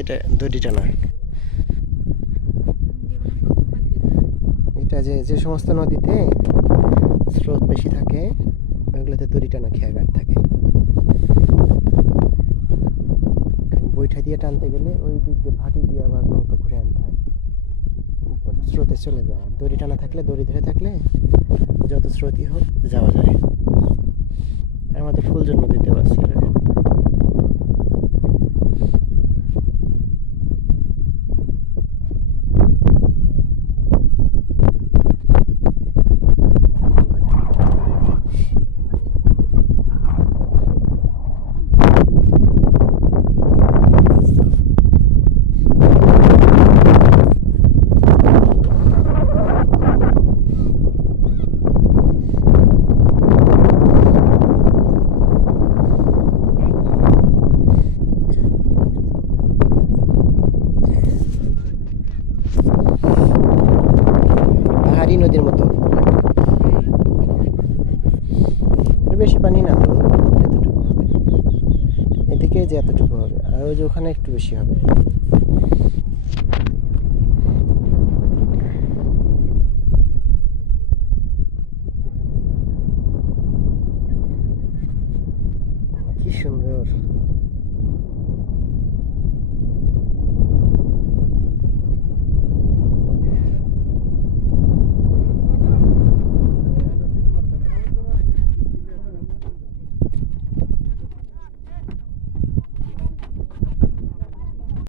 এটা দড়ি টানা এটা যে যে সমস্ত নদীতে স্রোত বেশি থাকে, ওগুলোতে দড়ি টানা খেয়াঘাট থাকে। বৈঠা দিয়ে টানতে গেলে ওই দিক দিয়ে ভাটি দিয়ে আবার নৌকা ঘুরে আনতে হয়। স্রোতে চলে যায়। দড়ি টানা থাকলে, দড়ি ধরে থাকলে যত স্রোতই হোক, যাওয়া যায়। আমাদের ফুল ফুলজন নদীতেও আছে। মারি নদীর মতো। বেশি পানি না তো, এতটুকু হবে। এদিকে যে এতটুকু হবে, আর ওই যে ওখানে একটু বেশি হবে। কি সুন্দর।